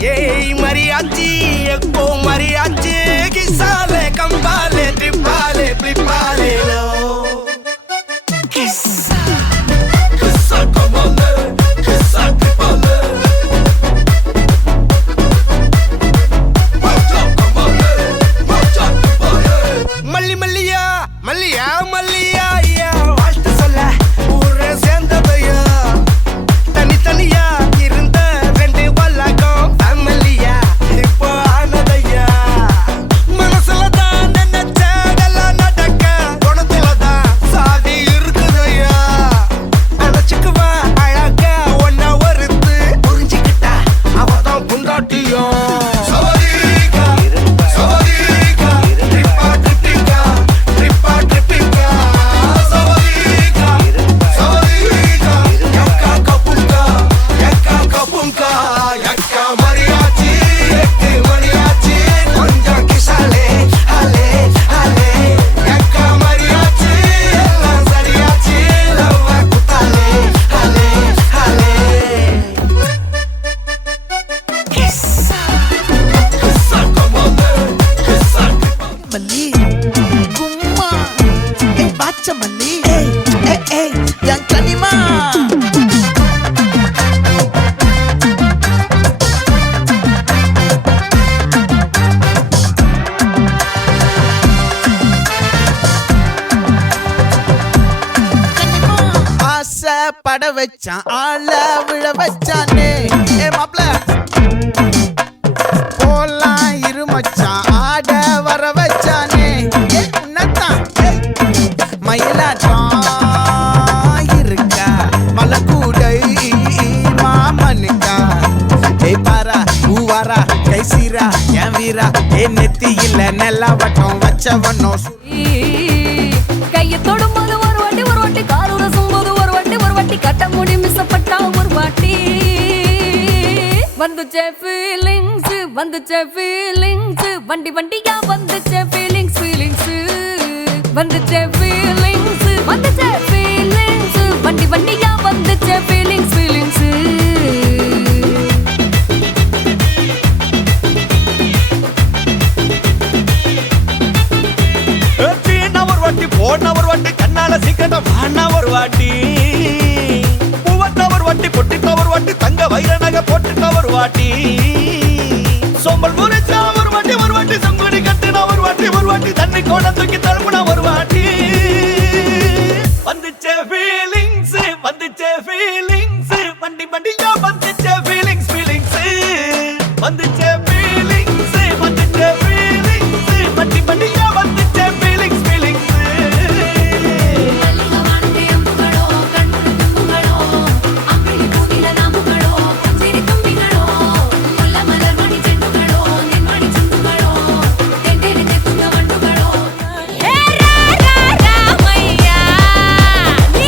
Yey mariachi, ecco mariachi, chi sale, campale, tripale, flipale, lo. Chissà, chissà campale, chissà tripale. Marcia campale, marcia tripale. Malli malliya, malliya, malliya, ya. வாழ்த்து சொல்ல ஊரே சேர்ந்ததையா. தனித்தனியா இருந்த ரெண்டு வல்லகம் ஃபேமிலியா இப்போ ஆனதையா. மனசுலதான் நினைச்சதெல்லாம் நடக்க குணத்துலதான் சாதி இருக்குதையா. அணைச்சுக்குவா அழகா ஒன்ன ஒருத்து புரிஞ்சுக்கிட்டா அவதான் புண்டாட்டியும். Mali, gumma, baca mali, yang kanima. ஆசை பட வச்சான் ஆள விழ வச்சானே மாப்ள போலாம் இரு மச்சான் ஆட வர வச்சானே உன்னத்தான் மயிலாட்டம் இருக்கா மலக்கூடை மாமனுக்கா பாரா பூவாரா கைசீரா என் வீரா நெத்தி இல்ல நெல்லா வட்டம் வச்சவனோ கைய தொடும்போது ஒரு வாட்டி காரு ரசும்போது ஒரு வாட்டி கட்ட முடி மிஸ்ஸப்பட்டா ஒரு வாட்டி வந்துச்சே ஃபீலிங்ஸ் வண்டி வண்டியா வந்துச்சே ஃபீலிங்ஸ் வந்துச்சே ஃபீலிங்ஸ் வண்டி வண்டியா வந்துச்சே ஃபீலிங்ஸ் ஒரு வாட்டி போன ஒரு வாட்டி கண்ணால சீக்கிரம் வாண்ணா ஒரு வாட்டி பூவட்ட ஒரு வாட்டி பொட்டிட்ட ஒரு வாட்டி தங்க வைர நகை போட்டுட்ட ஒரு வாட்டி சோம்பல் முறைச்சா ஒரு வாட்டி சங்குடி கட்டுனா ஒரு வாட்டி தண்ணி கோண தூக்கி தழுப்புனா ஒரு வாட்டி வந்துச்சே ஃபீலிங்ஸ் வண்டி வண்டியா வந்துச்சே ஃபீலிங்ஸ் வந்துச்சே ஃபீலிங்ஸ் வண்டி வண்டியா வந்துச்சே ஃபீலிங்ஸ் ராமையா நீ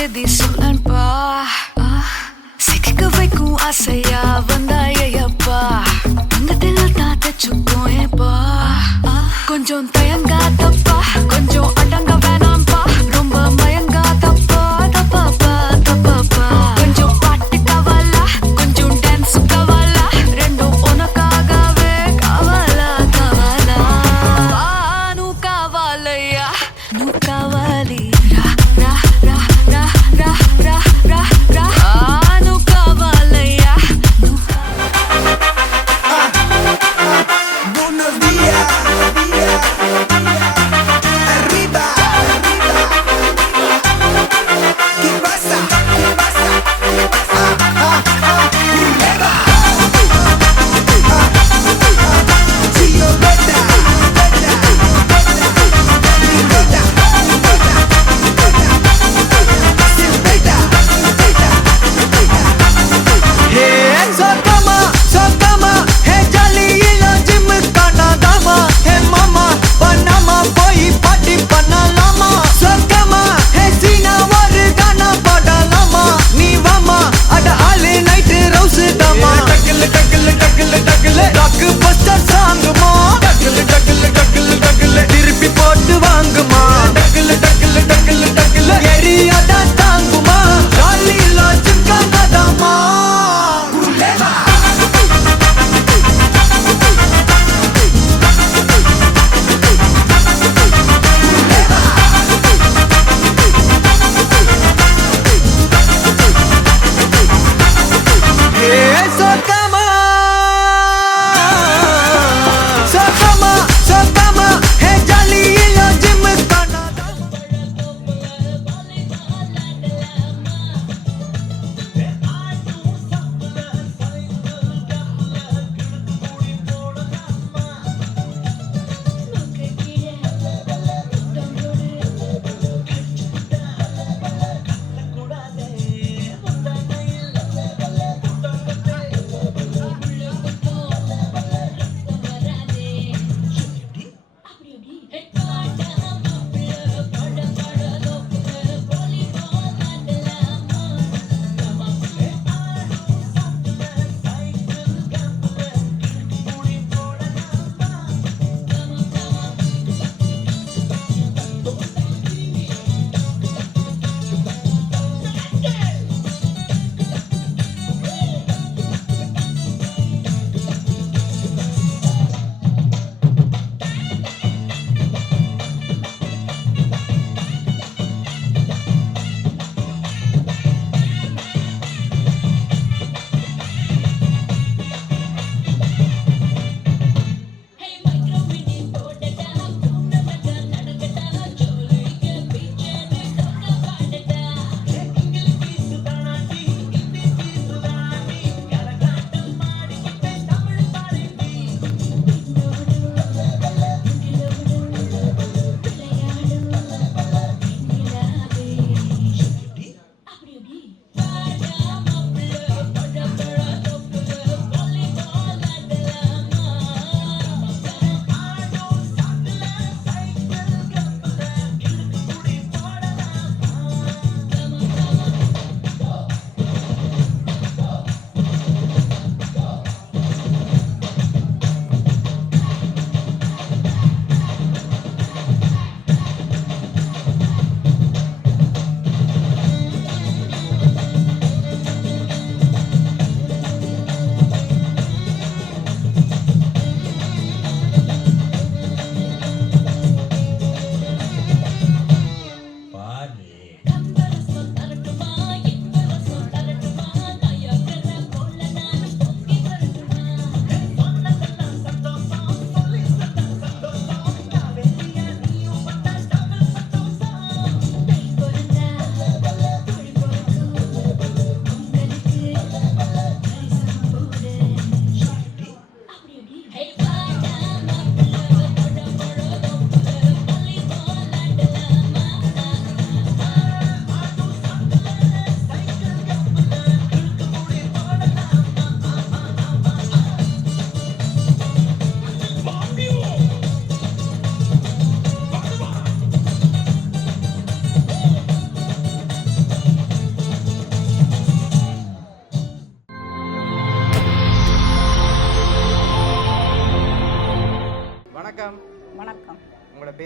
செய்தி சொல்லன்பா சிக்க வைக்கும் ஆசையா வந்தாயப்பா தங்கத்தில் தான் தச்சுக்கோ ஏப்பா கொஞ்சம் தயங்காதப்பா கொஞ்சம் அடங்க வேணாம்பா ரொம்ப மயங்காதப்பா தப்பாப்பா தப்பாப்பா கொஞ்சம் பாட்டு கவலா கொஞ்சம் டான்ஸ் கவலா ரெண்டும் உனக்காகவே கவலா கவலா நூ கவலையா நூ கவலி ரா ரா ரா ரா ரா ரா ரா ரா நூ கவலையா நூ Buenos días,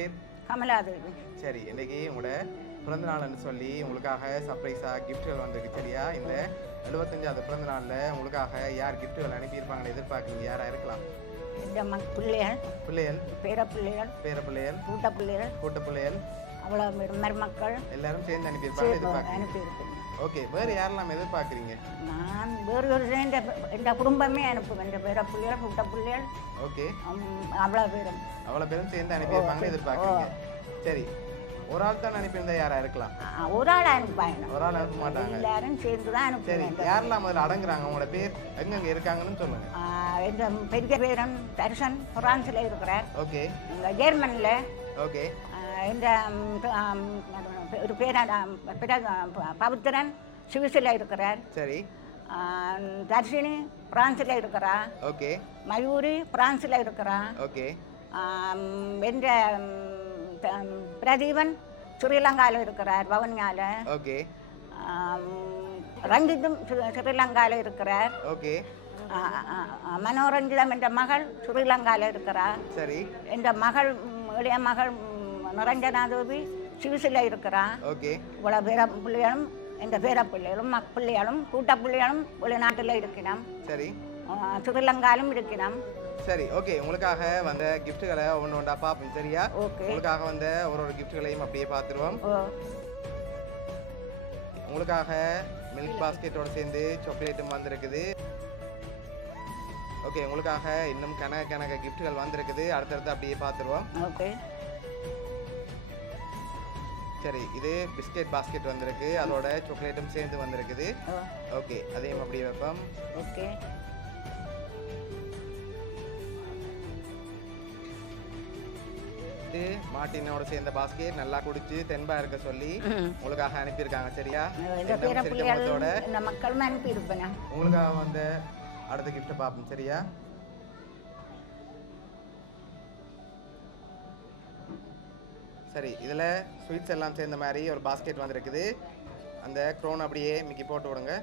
பேர் கமலாதேவி. சரி, இன்னைக்கு உங்களோட பிறந்த நாள்னு சொல்லி உங்களுக்காக சர்ப்ரைஸாக கிஃப்ட்கள் வந்திருக்கு சரியா? இந்த 75வது பிறந்த நாளில் உங்களுக்காக யார் கிஃப்ட்கள் அனுப்பியிருப்பாங்கன்னு எதிர்பார்க்குறீங்க? யாராக இருக்கலாம்? இந்த பிள்ளைகள், பிள்ளைகள், பேரப்பிள்ளைகள், பேர பிள்ளைகள், கூட்ட பிள்ளைகள், அவ்வளோ மருமக்கள் எல்லாரும் சேர்ந்து அனுப்பியிருப்பாங்க எதிர்பார்க்குறீங்க. அனுப்பியிருக்கேன். ஓகே, வேறு யாரெல்லாம் எதிர்பார்க்குறீங்க? நான் வேறு ஒரு இந்த குடும்பமே அனுப்புவேன். இந்த பேரப்பிள்ளைகள், கூட்ட பிள்ளைகள், ஓகே, அவ்வளோ பேரும் அவ்வளோ பேரும் சேர்ந்து அனுப்பியிருப்பாங்கன்னு எதிர்பார்க்குறீங்க. சரி, ஒரு ஆள் தான் அனுப்பியிருந்தா யாரா இருக்கலாம்? ஒரு ஆள் அனுப்பாங்க. ஒரு ஆள் அனுப்ப மாட்டாங்க. எல்லாரும் சேர்ந்து தான் சரி, அனுப்புவேன். யாரெல்லாம் அதில் அடங்குறாங்க? உங்களோட பேர் எங்கெங்க இருக்காங்கன்னு சொல்லுங்க. இந்த பெரிய பேரன் தர்ஷன் பிரான்ஸில் இருக்கிறார். ஓகே, ஜெர்மனியில். ஓகே, இந்த ஒரு பவித்திரன் சுவிஸில் இருக்கிறார். சரி, தர்ஷினி பிரான்ஸில் இருக்கிறா. ஓகே, மயூரி பிரான்ஸில் இருக்கிறா. ஓகே, என்ற பிரதீபன் ஸ்ரீலங்காவில் இருக்கிறார், வவுனியாவில். ஓகே, ரஞ்சித்தும் ஸ்ரீலங்காவில் இருக்கிறார். ஓகே, மனோரஞ்சிதம் என்ற மகள் ஸ்ரீலங்காவில் இருக்கிறார். சரி, என்ற மகள் இளைய மகள் நிரஞ்சனாதேவி சுவிஸில் இருக்கிறான். ஓகே, இவ்வளோ பிள்ளைகளும் எந்த பிள்ளைகளும் பிள்ளைகளும் கூட்ட பிள்ளைகளும் வெளிநாட்டில் இருக்கணும். சரி, ஸ்ரீலங்காலும் இருக்கணும். சரி, ஓகே. உங்களுக்காக வந்த கிஃப்ட்டுகளை ஒன்று ஒன்றா பார்ப்போம் சரியா? ஓகே. உங்களுக்காக வந்த ஒரு கிஃப்ட்டுகளையும் அப்படியே பார்த்துருவோம். உங்களுக்காக மில்க் பாஸ்கெட்டோட சேர்ந்து சாக்லேட்டும் வந்திருக்குது. ஓகே, உங்களுக்காக இன்னும் கணக்கு கிஃப்ட்டுகள் வந்திருக்குது. அடுத்தடுத்து அப்படியே பார்த்துருவோம். ஓகே. சரி, இது பிஸ்கெட் பாஸ்கெட் வந்திருக்கு, அதோட சாக்லேட்டும் சேர்ந்து வந்திருக்குது. ஓகே, அதையும் அப்படியே வைப்போம். ஓகே. மார்ட்டினோட சேர்ந்த பாஸ்கெட் நல்லா குடிச்சு தென்பா இருக்க சொல்லி உங்களுக்காக அனுப்பியிருக்காங்க சரியா? இந்த மக்களும் அனுப்பியிருப்பேன். உங்களுக்காக வந்த அடுத்த கிஃப்ட்டை பார்ப்போம் சரியா? சரி, இதில் ஸ்வீட்ஸ் எல்லாம் சேர்ந்த மாதிரி ஒரு பாஸ்கெட் வந்திருக்குது. அந்த க்ரோன் அப்படியே மிக்கி போட்டு விடுங்க.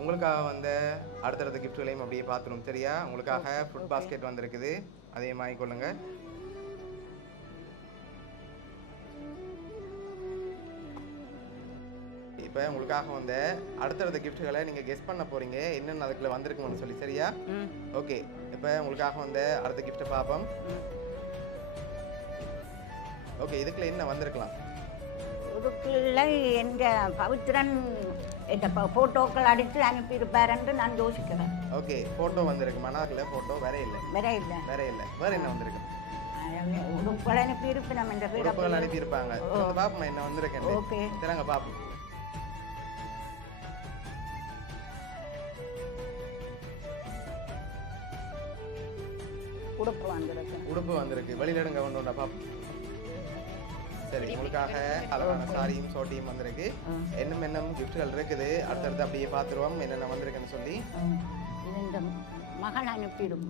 உங்களுக்காக வந்த அடுத்தடுத்த கிஃப்ட்களையும் அப்படியே பார்த்துடும் சரியா? உங்களுக்காக ஃப்ரூட் பாஸ்கெட் வந்திருக்குது, அதையும் வாங்கிக்கொள்ளுங்க. இப்போ உங்களுக்காக வந்த அடுத்தடுத்த கிஃப்ட்களை நீங்கள் கெஸ் பண்ண போகிறீங்க என்னென்ன அதுக்குள்ள வந்திருக்குன்னு சொல்லி சரியா? ஓகே, இப்போ உங்களுக்காக வந்த அடுத்த கிஃப்ட்டை பார்ப்போம். ஓகே, இதுக்குள்ள என்ன வந்திருக்கலாம்? இதுக்குள்ள எந்த பவித்ரன் இந்த ஃபோட்டோக்கள் அடித்து அனுப்பியிருப்பார் என்று நான் யோசிக்கிறேன். ஓகே, ஃபோட்டோ வந்திருக்கு. மனாக்கில் ஃபோட்டோ வேற இல்லை. வேற இல்லை. வேற என்ன வந்திருக்கு? உடுப்புகள் அனுப்பியிருப்பேன். நம்ம இந்த உடுப்புகள் அனுப்பியிருப்பாங்க. பாப்போம் என்ன வந்திருக்கேன். ஓகே, சரிங்க பாப்போம். உடுப்பு வந்திருக்கு. வெளியில எடுங்க கொண்டு வந்தா பாப்போம். சரி, உங்களுக்காக அழகான சாரியும் சோட்டியும் வந்திருக்கு. என்னும் கிஃப்ட்கள் இருக்குது. அடுத்தடுத்து அப்படியே பார்த்துருவோம் என்னென்ன வந்திருக்குன்னு சொல்லி. இந்த மகள் அனுப்பிடும்.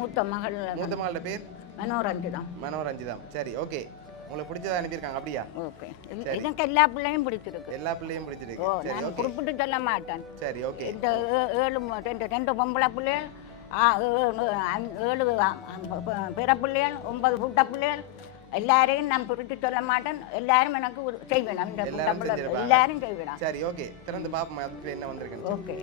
மூத்த மகளோட பேர் மனோரஞ்சிதம். சரி, ஓகே. உங்களுக்கு பிடிச்சதா அனுப்பியிருக்காங்க அப்படியா? ஓகே. எனக்கு எல்லா பிள்ளையும் பிடிச்சிருக்கு. எல்லா பிள்ளையும் பிடிச்சிருக்கு. சரி, ஓகே. குறிப்பிட்டு சொல்ல மாட்டேன். சரி, ஓகே. இந்த 7 பொம்பளை பிள்ளைகள், 7 பிற பிள்ளைகள், 9 கூட்ட பிள்ளைகள் எல்லாரையும் நான் பிரித்து சொல்ல மாட்டேன். எல்லாரும் எனக்கு செய்வேன். எல்லாரும் செய்வேன். சரி, ஓகே. திறந்து பாப்போம் அதுக்கு என்ன வந்திருக்கு. ஓகே.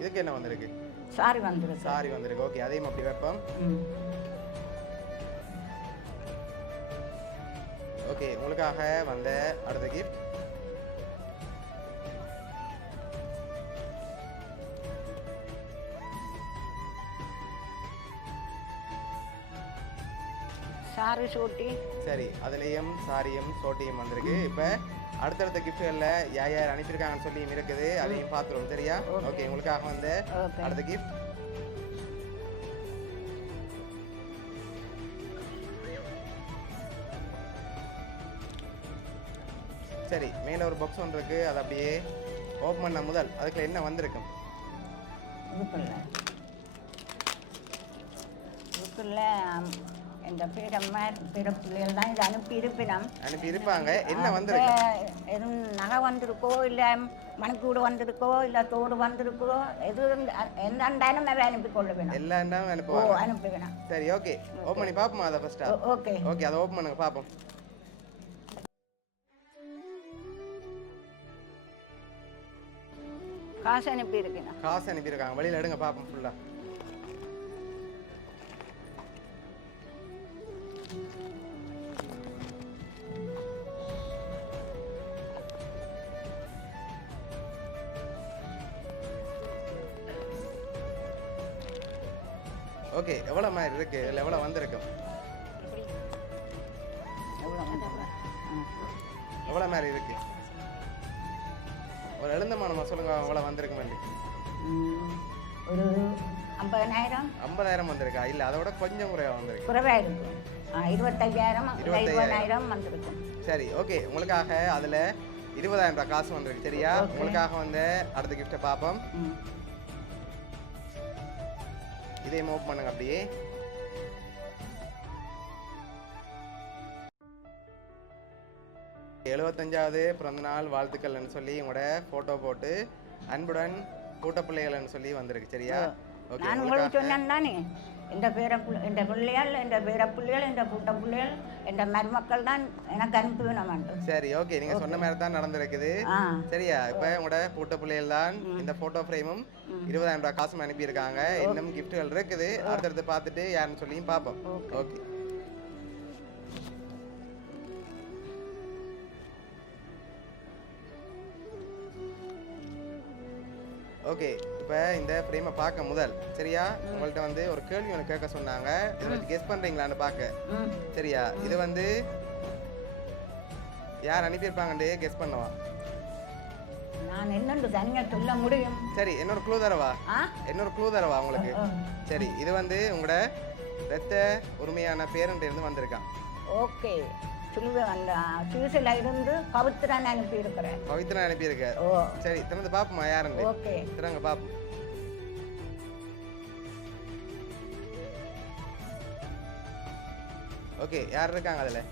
இதுக்கு என்ன வந்திருக்கு? சாரி வந்திருக்கு. சாரி வந்திருக்கு. ஓகே, அதையும் அப்படி வைப்போம். ஓகே, உங்களுக்காக வந்த அடுத்த கிஃப்ட் சாரி சோட்டி. சரி, அதுலேயும் சாரியும் சோட்டியும் வந்திருக்கு. இப்போ அடுத்தடுத்த கிஃப்ட்களில் யார் யார் அனுப்பியிருக்காங்கன்னு சொல்லி இருக்குது, அதையும் பார்த்துருவோம் சரியா? ஓகே, உங்களுக்காக வந்து அடுத்த கிஃப்ட் சரி, மேலே ஒரு பாக்ஸ் ஒன்று இருக்குது. அது அப்படியே ஓப்பன் பண்ண முதல் அதுக்குள்ள என்ன வந்திருக்கும்? இந்த பேரம்மா பிறப்புகள் தான் இது அனுப்பியிருப்பினம் அனுப்பியிருப்பாங்க. என்ன வந்திருக்கு? எதுவும் நகை வந்திருக்கோ இல்லை மணிக்கூடு வந்திருக்கோ இல்லை தோடு வந்திருக்கோ எது எந்த அண்டாயிரம் அதை அனுப்பி கொள்ள வேணும். எல்லா இண்டாவும் ஓ அனுப்புவாங்க. அனுப்பி வேணும். சரி, ஓகே. ஓப்பன் பண்ணி பார்ப்போமா அதை ஃபர்ஸ்டா? ஓகே ஓகே, அதை ஓப்பன் பண்ணுங்க பார்ப்போம். காசு அனுப்பியிருக்கேன். காசு அனுப்பியிருக்காங்க. வெளியில் எடுங்க பார்ப்போம் ஃபுல்லாக. ஓகே, எவ்வளோ மாதிரி இருக்கு? இல்லை எவ்வளோ வந்திருக்கும்? எவ்வளோ மாதிரி இருக்கு? ஒரு எழுந்தமானமா சொல்லுங்க, எவ்வளோ வந்திருக்கு மாதிரி? ஒரு 50,000 50,000 வந்திருக்கா? இல்லை, அதை விட கொஞ்சம் குறைவா வந்திருக்கு. குறைவாக இருக்கும். 25,000 20,000 வந்திருக்கும். சரி, ஓகே. உங்களுக்காக அதில் 20,000 ரூபாய் காசு வந்திருக்கு. சரியா? உங்களுக்காக வந்து அடுத்த கிஃப்ட்டை பார்ப்போம். இதே மூவ் பண்ணுங்க அப்படியே. எழுபத்தஞ்சாவது பிறந்தநாள் வாழ்த்துக்கள்னு சொல்லி உங்களோட போட்டோ போட்டு அன்புடன் கூட்ட பிள்ளைகள்னு சொல்லி வந்திருக்கு. சரியா? ஓகே. நான் உங்களுக்கு சொன்னேன் தானே, இந்த பிள்ளைகள் இந்த பேரப்பிள்ளைகள் இந்த கூட்ட பிள்ளைகள் இந்த மருமக்கள் தான் எனக்கு அனுப்பி வேணும். சரி, ஓகே. நீங்க சொன்ன மாதிரி தான் நடந்திருக்குது. சரியா? இப்ப உங்களோட கூட்ட பிள்ளைகள் தான் இந்த போட்டோ ஃப்ரேமும் 20,000 ரூபாய் காசும் அனுப்பியிருக்காங்க. இன்னும் கிஃப்ட்டுகள் இருக்குது. அடுத்தடுத்து பார்த்துட்டு யாருன்னு சொல்லியும் பார்ப்போம். ஓகே. ஓகே, இப்போ இந்த ஃப்ரேமை பார்க்க முதல் சரியா உங்கள்கிட்ட வந்து ஒரு கேள்வி ஒன்று கேட்க சொன்னாங்க. இதை வச்சு கெஸ் பண்ணுறீங்களான்னு பார்க்க. சரியா? இது வந்து யார் அனுப்பியிருப்பாங்கன்னு கெஸ் பண்ணுவா? நான் என்னன்னு தனியாக சொல்ல முடியும். சரி, இன்னொரு க்ளூ தரவா? இன்னொரு க்ளூ தரவா உங்களுக்கு? சரி, இது வந்து உங்களோட ரத்த உரிமையான பேரண்ட் இருந்து வந்திருக்கான். ஓகே, அந்த சுவிசில் இருந்து பவித்ரன் அனுப்பி இருக்கிறேன். பவித்ரன் அனுப்பியிருக்க. ஓ சரி, திறந்து பாப்போமா யாருன்னு? ஓகே, திறங்க பாப்போம். ஓகே, யார் இருக்காங்க அதுல?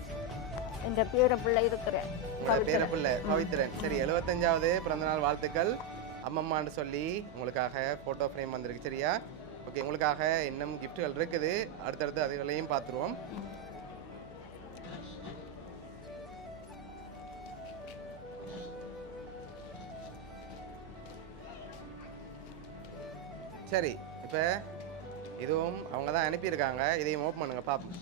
இந்த பேரப்பிள்ளை இருக்கிறேன். உங்களோட பேரப்பிள்ளை பவித்ரன். சரி, 75வது பிறந்தநாள் வாழ்த்துக்கள் அம்மம்மான்னு சொல்லி உங்களுக்காக போட்டோ ஃப்ரேம் வந்திருக்கு. சரியா? ஓகே, உங்களுக்காக இன்னும் கிஃப்ட்டுகள் இருக்குது. அடுத்தடுத்து அதுகளையும் பார்த்துருவோம். சரி, இப்போ இதுவும் அவங்க தான் அனுப்பியிருக்காங்க. இதையும் ஓப்பன் பண்ணுங்க பார்ப்போம்.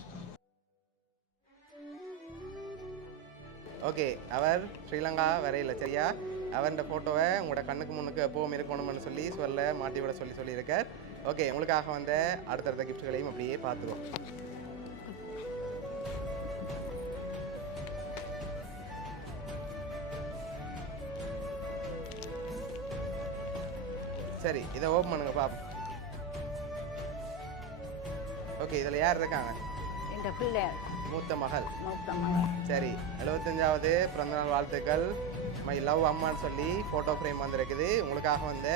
ஓகே, அவர் ஸ்ரீலங்கா வரையில. சரியா? அவர் இந்த ஃபோட்டோவை உங்களோட கண்ணுக்கு முன்னுக்கு எப்பவும் இருக்கணும்னு சொல்லி மாட்டி விட சொல்லியிருக்கார். ஓகே, உங்களுக்காக வந்த அடுத்தடுத்த கிஃப்ட்டுகளையும் அப்படியே பார்த்துருவோம். சரி, இதை ஓப்பன் பண்ணுங்க பாப்போம். ஓகே, இதில் யார் இருக்காங்க? இந்த பிள்ளை மூத்த மகள். மூத்த மகள். சரி, 75வது பிறந்தநாள் வாழ்த்துக்கள் மை லவ் அம்மான்னு சொல்லி ஃபோட்டோ ஃப்ரேம் வந்துருக்குது. உங்களுக்காக வந்த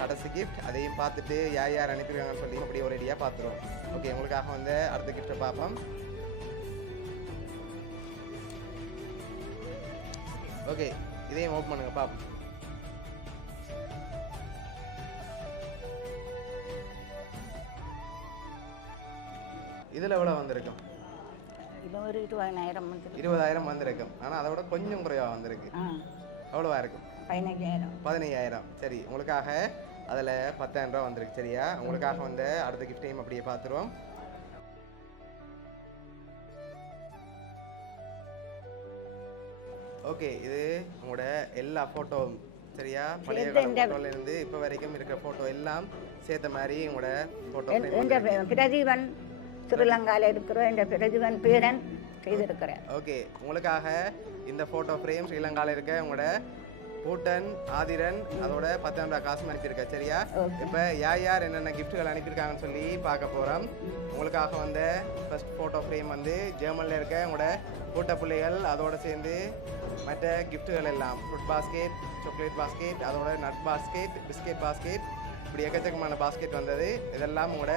கடைசி கிஃப்ட். அதையும் பார்த்துட்டு யார் யார் அனுப்பியிருக்காங்கன்னு சொல்லி அப்படியே ஒரேடியாக பார்த்துருவோம். ஓகே, உங்களுக்காக வந்த அடுத்த கிஃப்ட்டை பார்ப்போம். ஓகே, இதையும் ஓப்பன் பண்ணுங்க பார்ப்போம். இதில் எவ்வளோ வந்திருக்கும்? இது ஒரு 20,000 வந்து. 20,000 வந்திருக்கும். ஆனால் அதை விட கொஞ்சம் குறைவாக வந்திருக்கு. எவ்வளோவா இருக்கும்? 15,000. 15,000. சரி, உங்களுக்காக அதில் 10,000 ரூபா வந்திருக்கு. சரியா? உங்களுக்காக வந்து அடுத்த கிஃப்டையும் அப்படியே பார்த்துருவோம். ஓகே, இது உங்களோட எல்லா ஃபோட்டோவும். சரியா? பழைய ஃபோட்டோல இருந்து இப்போ வரைக்கும் இருக்கிற ஃபோட்டோ எல்லாம் சேர்த்த மாதிரி உங்களோட ஃபோட்டோ. பிரதீபன் ஸ்ரீலங்காவில் இருக்கிற இந்த பிரதீபன் பேரன் செய்திருக்கிறேன். ஓகே, உங்களுக்காக இந்த ஃபோட்டோ ஃப்ரேம் ஸ்ரீலங்காவில் இருக்க உங்களோட பூட்டன் ஆதிரன் அதோட 10,000 ரூபா காசு அனுப்பியிருக்க. சரியா? இப்போ யார் என்னென்ன கிஃப்ட்டுகள் அனுப்பியிருக்காங்கன்னு சொல்லி பார்க்க போகிறோம். உங்களுக்காக வந்த ஃபர்ஸ்ட் ஃபோட்டோ ஃப்ரேம் வந்து ஜெர்மனில் இருக்க உங்களோட கூட்ட பிள்ளைகள் அதோடு சேர்ந்து மற்ற கிஃப்ட்டுகள் எல்லாம் ஃப்ரூட் பாஸ்கெட், சாக்லேட் பாஸ்கெட், அதோட நட் பாஸ்கெட், பிஸ்கெட் பாஸ்கெட், இப்படி எக்கச்சக்கமான பாஸ்கெட் வந்தது. இதெல்லாம் உங்களோட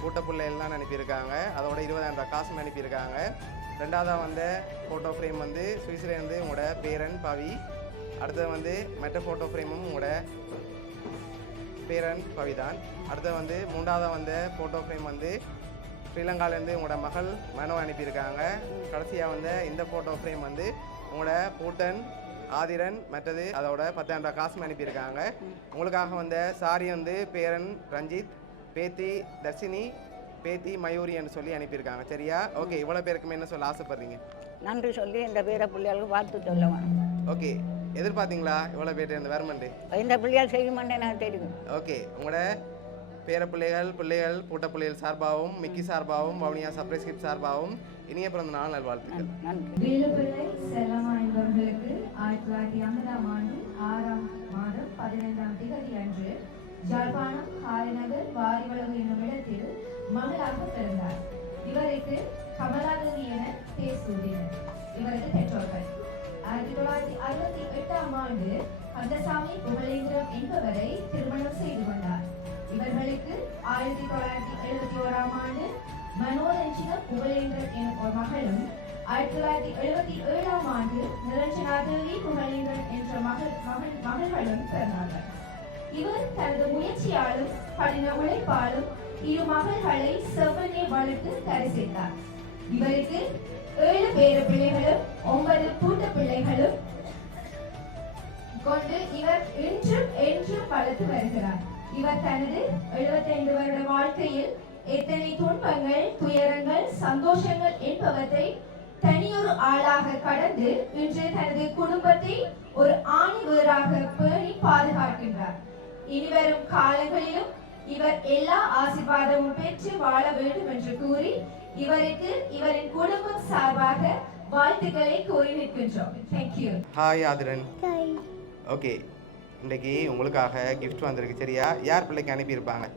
கூட்ட பிள்ளைகள் தான் அனுப்பியிருக்காங்க. அதோட 20,000 ரூபாய் காசும் அனுப்பியிருக்காங்க. ரெண்டாவதாக வந்த ஃபோட்டோ ஃப்ரேம் வந்து சுவிஸ்லேருந்து உங்களோட பேரன் பவி. அடுத்தது வந்து மற்ற ஃபோட்டோ ஃப்ரேமும் உங்களோட பேரன் பவி தான். அடுத்தது வந்து மூன்றாவதாக வந்த ஃபோட்டோ ஃப்ரேம் வந்து ஸ்ரீலங்காலேருந்து உங்களோட மகள் மனோ அனுப்பியிருக்காங்க. கடைசியாக வந்த இந்த ஃபோட்டோ ஃப்ரேம் வந்து உங்களோட பூட்டன் ஆதிரன் மற்றது அதோட 10,000 ரூபாய் காசும் அனுப்பியிருக்காங்க. உங்களுக்காக வந்த சாரி வந்து பேரன் ரஞ்சித், பேத்தி தர்ஷினி, பேத்தி மயூரின்னு சொல்லி அனுப்பியிருக்காங்க. சரியா? ஓகே, இவ்வளோ பேருக்குமே என்ன சொல்ல ஆசைப்படுறீங்க? நன்றி சொல்லி இந்த பேர பிள்ளைகளுக்கு வாழ்த்து சொல்ல வேணும். ஓகே, எதிர்பார்த்தீங்களா இவ்வளோ பேர் இந்த வரமண்டு? இந்த பிள்ளைகள் செய்யுமான்னு எனக்கு தெரியும். ஓகே, உங்களோட பேர பிள்ளைகள் கூட்ட பிள்ளைகள் சார்பாகவும் மிக்கி சார்பாகவும் வவுனியா சர்ப்ரைஸ் கிஃப்ட் சார்பாகவும் இனிய பிறந்த நாள் நல்வாழ்த்துக்கள். நன்றி. வேலுப்பிள்ளை செல்லம்மா என்பவர்களுக்கு 1950ஆம் ஆண்டு 6ஆம் மாதம் 15ஆம் தேதி அன்று யாழ்ப்பாணம் காரைநகர் வாரிவளவு என்னும் இடத்தில் மகளாக பிறந்தார். இவருக்கு கமலாதேவி என பேர் சூட்டினர். இவரது பெற்றோர்கள் 1968ஆம் ஆண்டு கந்தசாமி புகழேந்திரம் என்பவரை திருமணம் செய்து கொண்டார். இவர்களுக்கு 1971ஆம் ஆண்டு மனோரஞ்சின புகழேந்திரன் எனும் ஒரு மகளும் 1977ஆம் ஆண்டு நிரஞ்சனாதேவி புகழேந்திரன் என்ற மகள்களும் பிறந்தார்கள். இவர் தனது முயற்சியாலும் கடின உழைப்பாலும் இரு மகள்களை செவ்வனே வளர்த்து கரை சேர்த்தார். இவருக்கு 7 பேர பிள்ளைகளும் 9 கூட்ட பிள்ளைகளும் கொண்டு இவர் என்றும் வளர்த்து வருகிறார். இவர் தனது 75 வருட வாழ்க்கையில் எத்தனை துன்பங்கள், துயரங்கள், சந்தோஷங்கள் என்பவற்றை தனியொரு ஆளாக கடந்து இன்று தனது குடும்பத்தை ஒரு ஆணிவேராக பேணி பாதுகாக்கின்றார். இனிவரும் காலங்களிலும் இவர் எல்லா ஆசீர்வாதமும் பெற்று வாழ வேண்டும் என்று கூறி இவருக்கு இவரின் குடும்பம் சார்பாக வாழ்த்துக்களை கூறி நிற்கின்றோம். தேங்க்யூ. ஹாய் ஆதிரன். ஓகே, இன்றைக்கி உங்களுக்காக கிஃப்ட் வந்திருக்கு. சரியா? யார் பிள்ளைக்கு அனுப்பியிருப்பாங்க?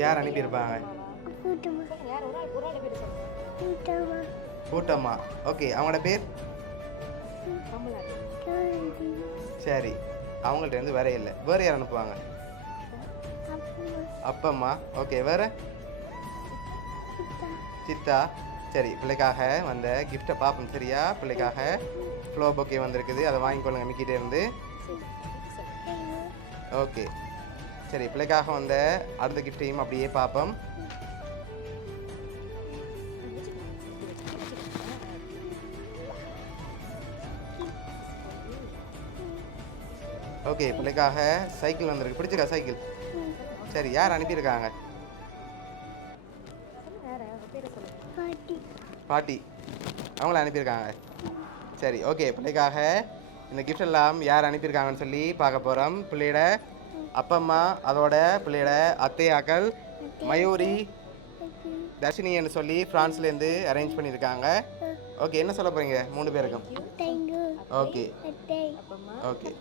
யார் அனுப்பியிருப்பாங்க? கூட்டம்மா. ஓகே, அவங்களோட பேர்? சரி, அவங்கள்ட்ட இருந்து வேற இல்லை. வேறு யார் அனுப்புவாங்க? அப்பம்மா. ஓகே, வேற? சித்தா. சரி, பிள்ளைக்காக வந்த கிஃப்டை பார்ப்போம். சரியா? பிள்ளைக்காக ஃப்ளோ பொக்கே வந்திருக்குது, அதை வாங்கிக்கொள்ளுங்க மிக்கிட்டே இருந்து. ஓகே, சரி, பிள்ளைக்காக வந்த அடுத்த கிஃப்டையும் அப்படியே பார்ப்போம். ஓகே, பிள்ளைக்காக சைக்கிள் வந்திருக்கு. பிடிச்சிருக்கா சைக்கிள்? சரி, யார் அனுப்பியிருக்காங்க? பாட்டி. அவங்கள அனுப்பியிருக்காங்க. சரி, ஓகே, பிள்ளைக்காக இந்த கிஃப்ட் எல்லாம் யார் அனுப்பியிருக்காங்கன்னு சொல்லி பார்க்க போகிறோம். பிள்ளையோட அப்பம்மா, அதோட பிள்ளையோட அத்தையாக்கள் மயூரி, தர்ஷினின்னு சொல்லி ஃப்ரான்ஸ்லேருந்து அரேஞ்ச் பண்ணியிருக்காங்க. ஓகே, என்ன சொல்ல போகிறீங்க 3 பேருக்கும்? ஓகே ஓகே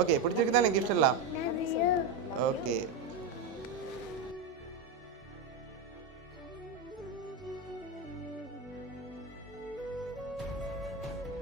ஓகே, பிடிச்சிருக்கு தானே கிஃப்ட் எல்லாம்? ஓகே.